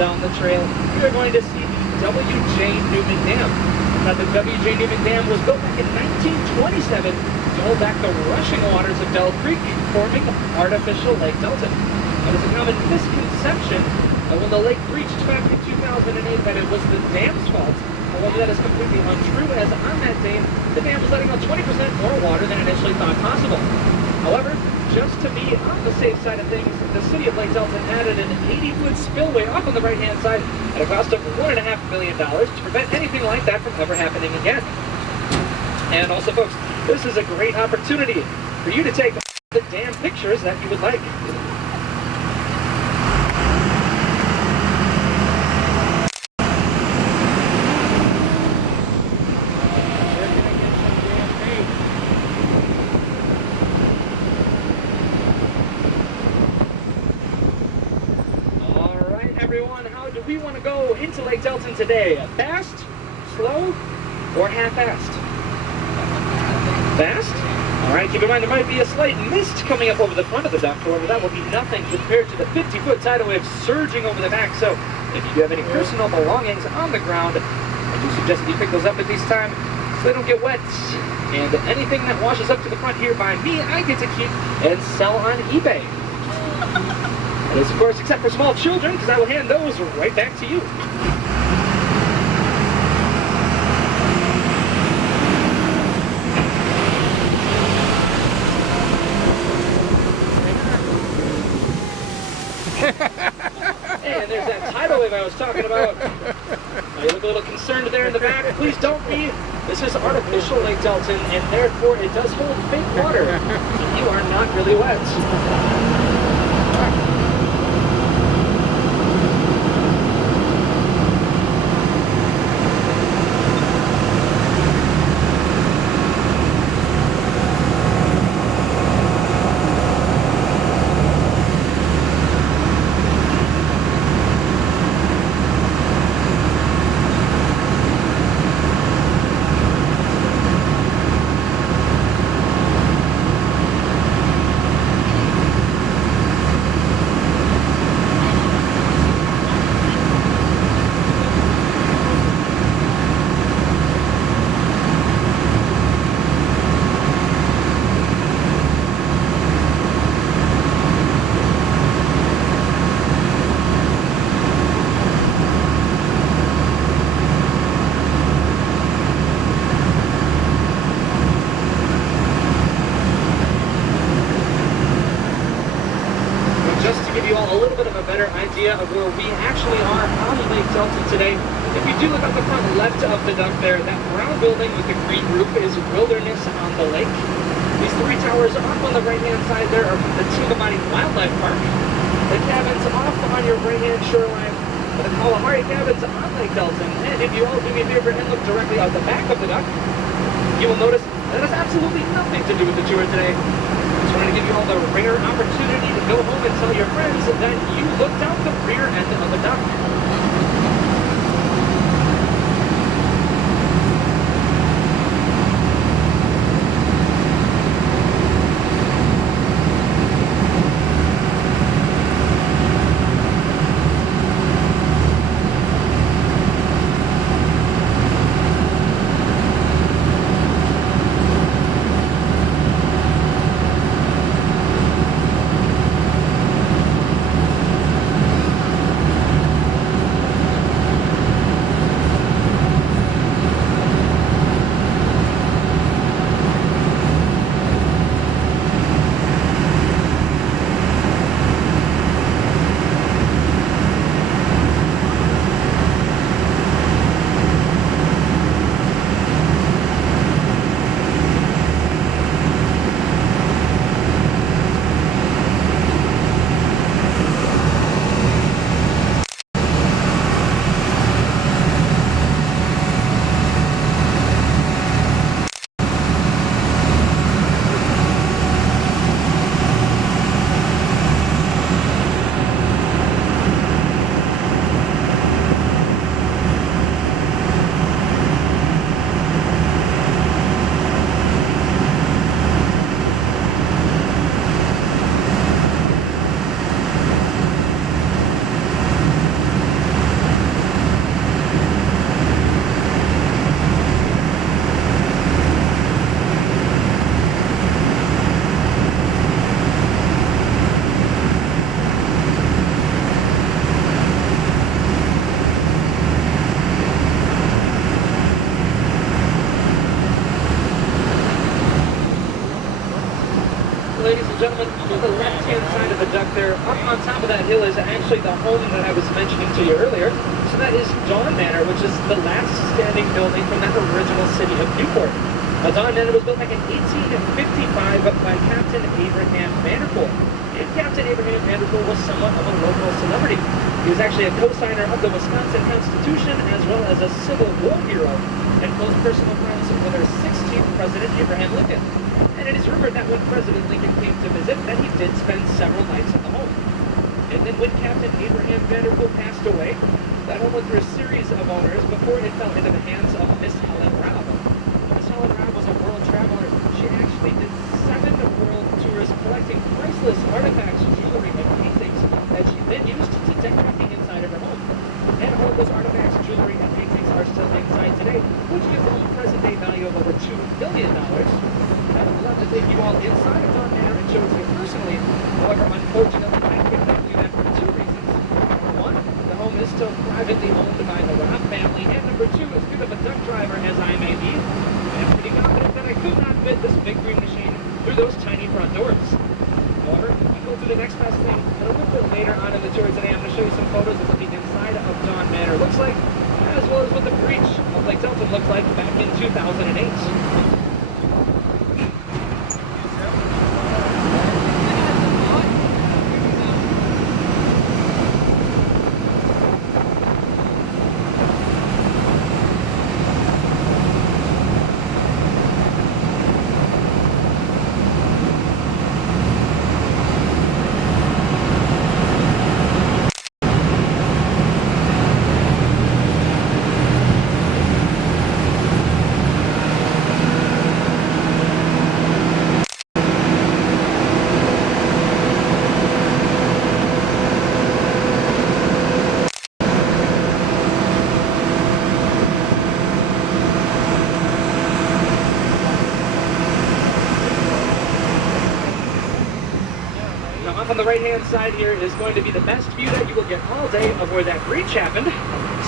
down the trail, you're going to see the W.J. Newman Dam. Now, the W.J. Newman Dam was built back in 1927 to hold back the rushing waters of Bell Creek, forming artificial Lake Delton. Now, there's a common misconception that when the lake breached back in 2008 that it was the dam's fault. However, that is completely untrue, as on that day, the dam was letting out 20% more water than initially thought possible. However, just to be on the safe side of things, the city of Lake Delton added an 80-foot spillway off on the right-hand side at a cost of $1.5 million to prevent anything like that from ever happening again. And also, folks, this is a great opportunity for you to take the dam pictures that you would like. Everyone, how do we want to go into Lake Delton today? Fast, slow, or half-assed? Fast? All right, keep in mind there might be a slight mist coming up over the front of the dock, however, that will be nothing compared to the 50-foot tidal wave surging over the back. So if you do have any personal belongings on the ground, I do suggest that you pick those up at this time so they don't get wet. And anything that washes up to the front here by me, I get to keep and sell on eBay. That is, of course, except for small children, because I will hand those right back to you. And there's that tidal wave I was talking about. Now, you look a little concerned there in the back. Please don't be. This is artificial Lake Delton, and therefore it does hold fake water. So you are not really wet. Idea of where we actually are on Lake Delton today. If you do look at the front left of the dock there, that brown building with the green roof is Wilderness on the Lake. These three towers off on the right-hand side there are from the Tingamani Wildlife Park. The cabins off on your right-hand shoreline are the Kalahari cabins on Lake Delton. And if you all do me a favor and look directly out the back of the dock, you will notice that has absolutely nothing to do with the tour today. I wanted to give you all the rare opportunity to go home and tell your friends that you looked out the rear end of the dock. gentlemen, to the left-hand side of the duck there, up on top of that hill is actually the home that I was mentioning to you earlier. So that is Dawn Manor, which is the last standing building from that original city of Newport. Now, Dawn Manor was built back in 1855 by Captain Abraham Vanderpool. And Captain Abraham Vanderpool was somewhat of a local celebrity. He was actually a co-signer of the Wisconsin Constitution as well as a Civil War hero and close personal friends with our 16th President Abraham Lincoln. And it is rumored that when President Lincoln came to visit, that he did spend several nights at the home. And then when Captain Abraham Vanderpool passed away, that home went through a series of owners before it fell into the hands of Miss Helen Raub. Miss Helen Raub was a world traveler. She actually did 7 world tours collecting priceless artifacts, jewelry, and paintings that she then used to decorate the inside of her home. And all of those artifacts, jewelry, and paintings are still inside today, which gives them a present-day value of over $2 billion. I would love to take you all inside of Dawn Manor and show it to you personally. However, unfortunately, I cannot do that for 2 reasons. Number 1, the home is still privately owned by the Raub family, and number 2, as good of a duck driver as I may be, I'm pretty confident that I could not fit this big green machine through those tiny front doors. However, if you go through the next best thing, and a little bit later on in the tour today, I'm going to show you some photos of what the inside of Dawn Manor looks like, as well as what the breach of Lake Delton looked like back in 2008. On the right-hand side here is going to be the best view that you will get all day of where that breach happened.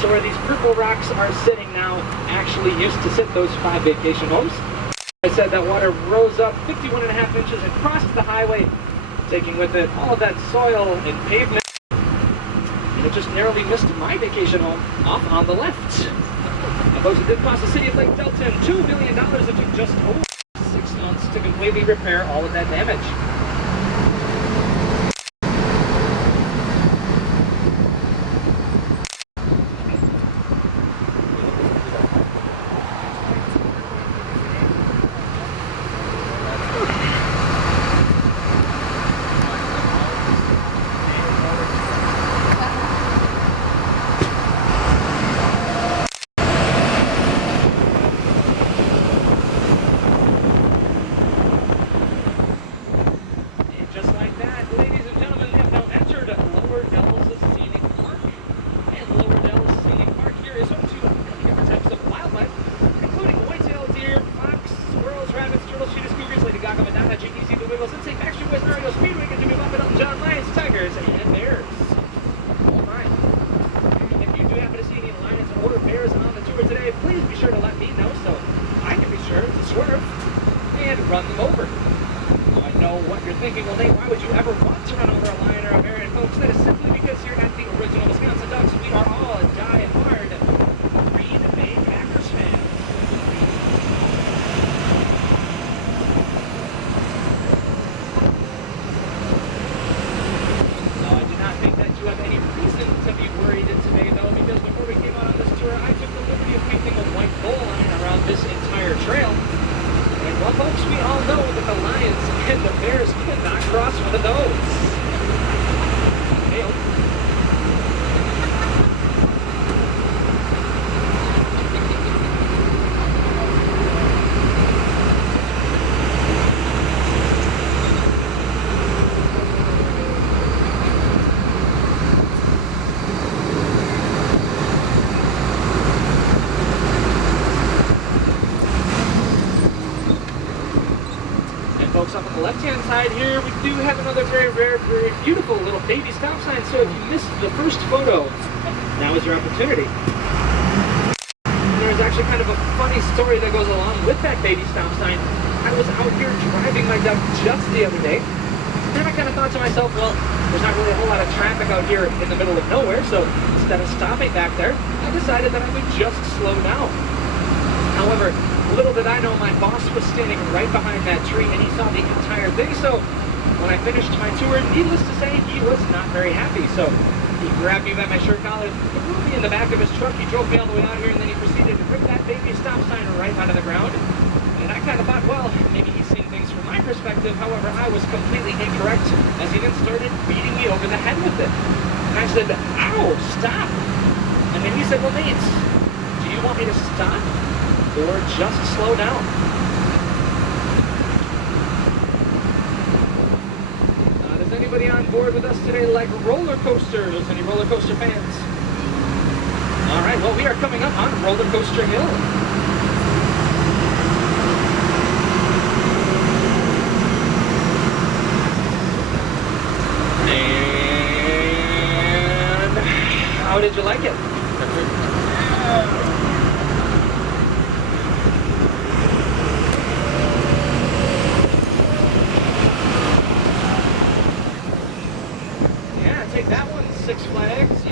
So where these purple rocks are sitting now actually used to sit those 5 vacation homes. I said that water rose up 51.5 inches and crossed the highway, taking with it all of that soil and pavement. And it just narrowly missed my vacation home off on the left. Now, folks, it did cost the city of Lake Delton $2 billion. It took just over 6 months to completely repair all of that damage. Run them over. I know what you're thinking. Well, Nate, why would you ever want to run over a lion or a bear? And folks, that is simply because you're at the original Wisconsin Ducks. We are all die-hard Green Bay Packers fans. No, I do not think that you have any reason to be worried today, though, because before we came out on this tour, I took the liberty of painting a white bull line around this entire trail. Well, folks, we all know that the Lions and the Bears cannot cross one of those. Failed. Folks, up on the left-hand side here, we do have another very beautiful little baby stop sign. So if you missed the first photo, now is your opportunity. There's actually kind of a funny story that goes along with that baby stop sign. I was out here driving my duck just the other day, then I kind of thought to myself, well, there's not really a whole lot of traffic out here in the middle of nowhere, so instead of stopping back there, I decided that I would just slow down. However, little did I know my boss was standing right behind that tree and he saw the entire thing, so when I finished my tour, needless to say, he was not very happy. So he grabbed me by my shirt collar, threw me in the back of his truck, he drove me all the way out here, and then he proceeded to rip that baby stop sign right out of the ground. And I kind of thought, well, maybe he's seeing things from my perspective. However, I was completely incorrect as he then started beating me over the head with it. And I said, ow, stop. And then he said, well, Nate, do you want me to stop or just slow down? Is anybody on board with us today like roller coasters? Any roller coaster fans? All right, well, we are coming up on Roller Coaster Hill. And how did you like it? Take that one, Six Flags.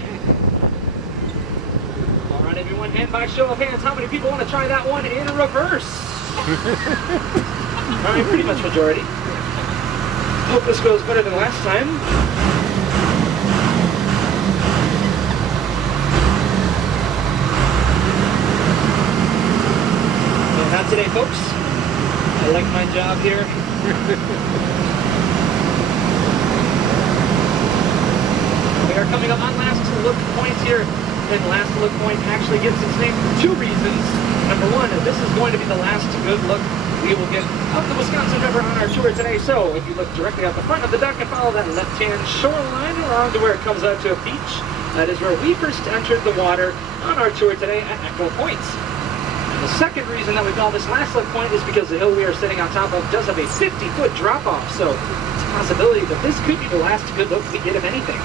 All right, everyone, and by show of hands, how many people want to try that one in reverse? All right, pretty much majority. Hope this goes better than last time. So not today, folks. I like my job here. We are coming up on last look point here, and last look point actually gets its name for two reasons. Number one, this is going to be the last good look we will get of the Wisconsin River on our tour today. So if you look directly out the front of the duck and follow that left-hand shoreline along to where it comes out to a beach, that is where we first entered the water on our tour today at Echo Point. And the second reason that we call this last look point is because the hill we are sitting on top of does have a 50-foot drop-off. So it's a possibility that this could be the last good look we get of anything.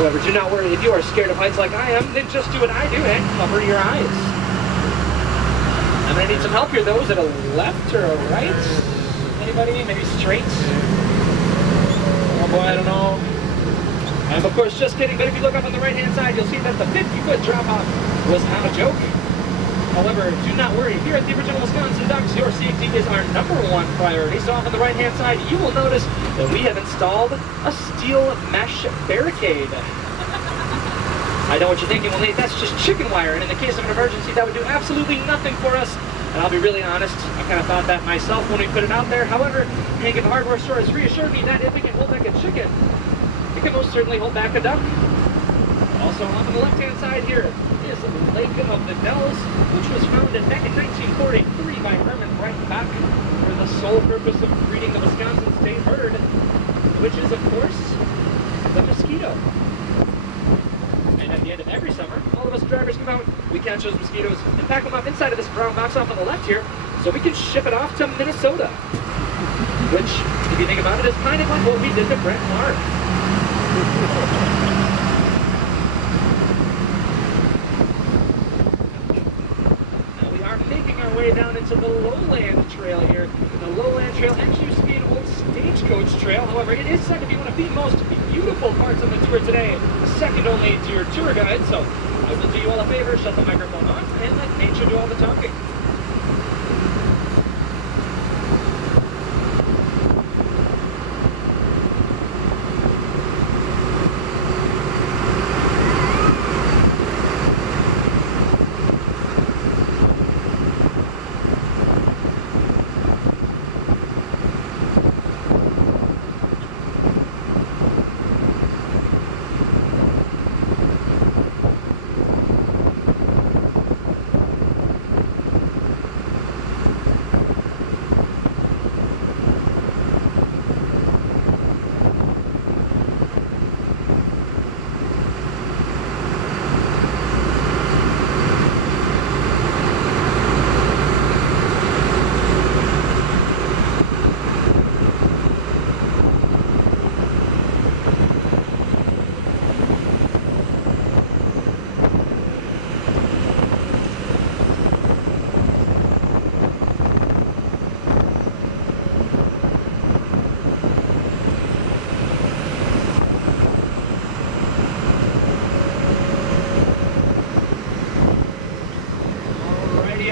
However, do not worry, if you are scared of heights like I am, then just do what I do and cover your eyes. I'm going to need some help here, though. Is it a left or a right? Anybody? Maybe straight? Oh boy, I don't know. I'm of course just kidding, but if you look up on the right-hand side, you'll see that the 50-foot drop-off was not a joke. However, do not worry, here at the Original Wisconsin Ducks, your safety is our #1 priority. So off on the right-hand side, you will notice that we have installed a steel mesh barricade. I know what you're thinking, well, Nate, that's just chicken wire, and in the case of an emergency, that would do absolutely nothing for us. And I'll be really honest, I kind of thought that myself when we put it out there. However, Hank at the hardware store has reassured me that if it can hold back a chicken, it can most certainly hold back a duck. Also, off on the left-hand side here is Lake of the Dells, which was founded back in 1943 by Herman Breitenbach for the sole purpose of breeding the Wisconsin state bird, which is, of course, the mosquito. And at the end of every summer, all of us drivers come out, we catch those mosquitoes and pack them up inside of this brown box off on the left here, so we can ship it off to Minnesota. Which, if you think about it, is kind of like what we did to Brett Clark. Making our way down into the Lowland Trail here. The Lowland Trail actually used to be an old stagecoach trail. However, it is said to be one of the most beautiful parts of the tour today, second only to your tour guide. So I will do you all a favor, shut the microphone on, and let nature do all the talking.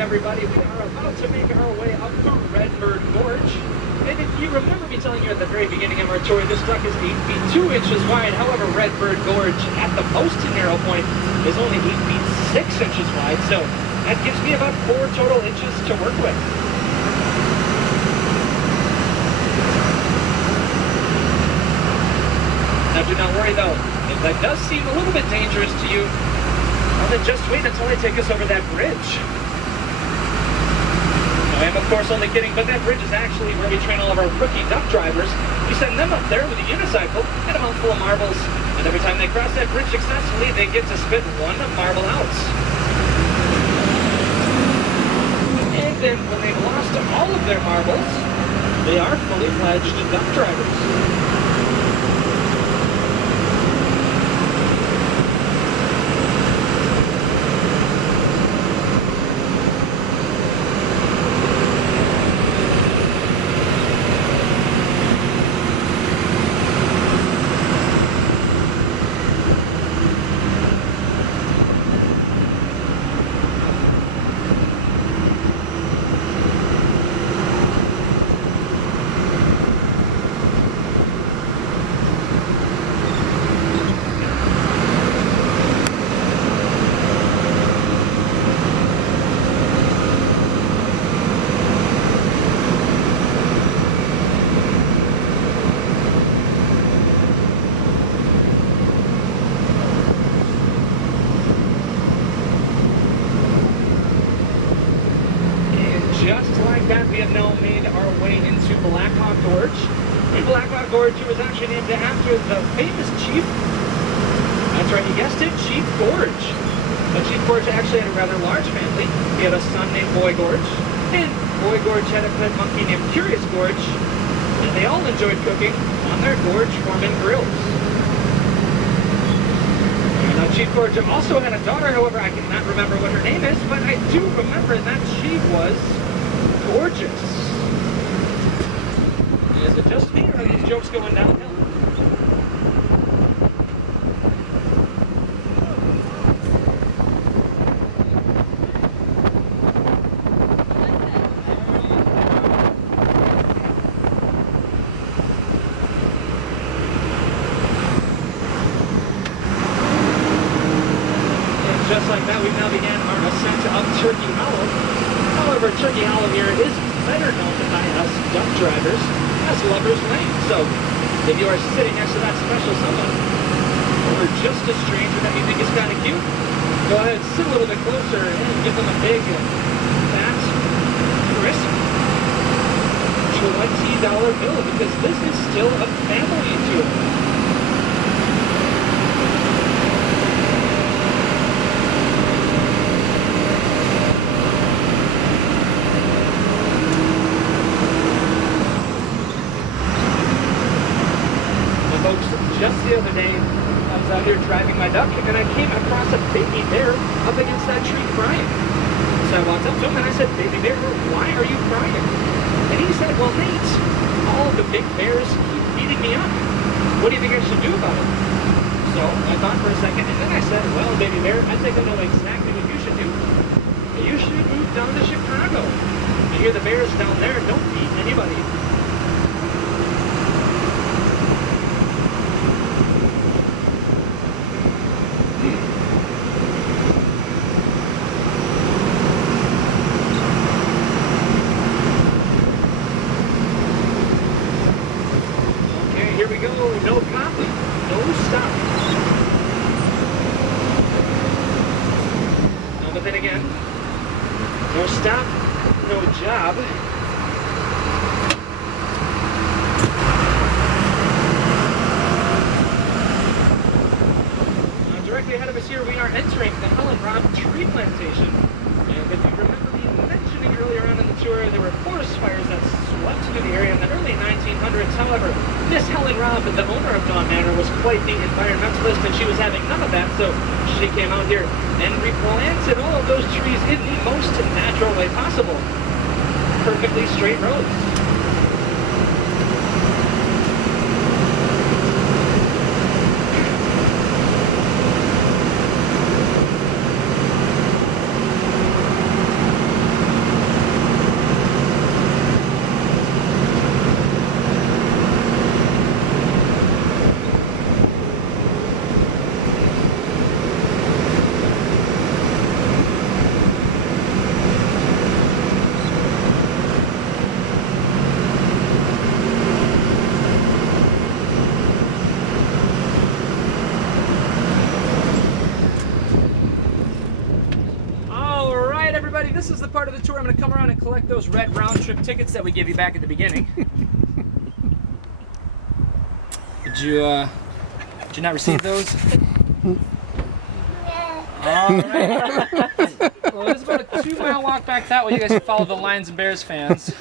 everybody. We are about to make our way up to Redbird Gorge. And if you remember me telling you at the very beginning of our tour, this duck is 8 feet 2 inches wide. However, Redbird Gorge at the most narrow point is only 8 feet 6 inches wide. So that gives me about 4 total inches to work with. Now do not worry though, if that does seem a little bit dangerous to you, well then just wait until I take us over that bridge. I am of course only kidding, but that bridge is actually where we train all of our rookie duck drivers. We send them up there with a unicycle and a mouthful of marbles, and every time they cross that bridge successfully, they get to spit 1 marble out. And then when they've lost all of their marbles, they are fully fledged duck drivers. We have now made our way into Blackhawk Gorge. And Blackhawk Gorge was actually named after the famous chief. That's right, you guessed it, Chief Gorge. But Chief Gorge actually had a rather large family. He had a son named Boy Gorge, and Boy Gorge had a pet monkey named Curious Gorge, and they all enjoyed cooking on their Gorge Foreman grills. Now, Chief Gorge also had a daughter, however, I cannot remember what her name is, but I do remember that she was gorgeous. Is it just me, or are these jokes going downhill? And just like that, we now began our ascent up Turkey Hollow. However, Turkey Hollow here is better known by us duck drivers as Lover's Lane. So, if you are sitting next to that special someone, or just a stranger that you think is kind of cute, go ahead, sit a little bit closer and give them a big, fat, crisp $20 bill, because this is still a family tour. Just the other day, I was out here driving my duck, and I came across a baby bear up against that tree crying. So I walked up to him and I said, "Baby bear, why are you crying?" And he said, "Well, Nate, all the big bears keep beating me up. What do you think I should do about it?" So I thought for a second, and then I said, "Well, baby bear, I think I know exactly what you should do. You should move down to Chicago. I hear the bears down there don't beat anybody." Here we go, no cop, no stop. No, but then again, no stop, no job. Directly ahead of us here, we are entering the Helen Robb tree plantation. And if you remember me mentioning earlier on in the tour, there were forest fires that swept through the area in the early 1900s. However, Miss Helen Robb, the owner of Dawn Manor, was quite the environmentalist, and she was having none of that, so she came out here and replanted all of those trees in the most natural way possible. Perfectly straight roads. this is the part of the tour I'm going to come around and collect those red round trip tickets that we gave you back at the beginning. Did you not receive those? All right. Well, it's about a 2-mile walk back that way. You guys can follow the Lions and Bears fans.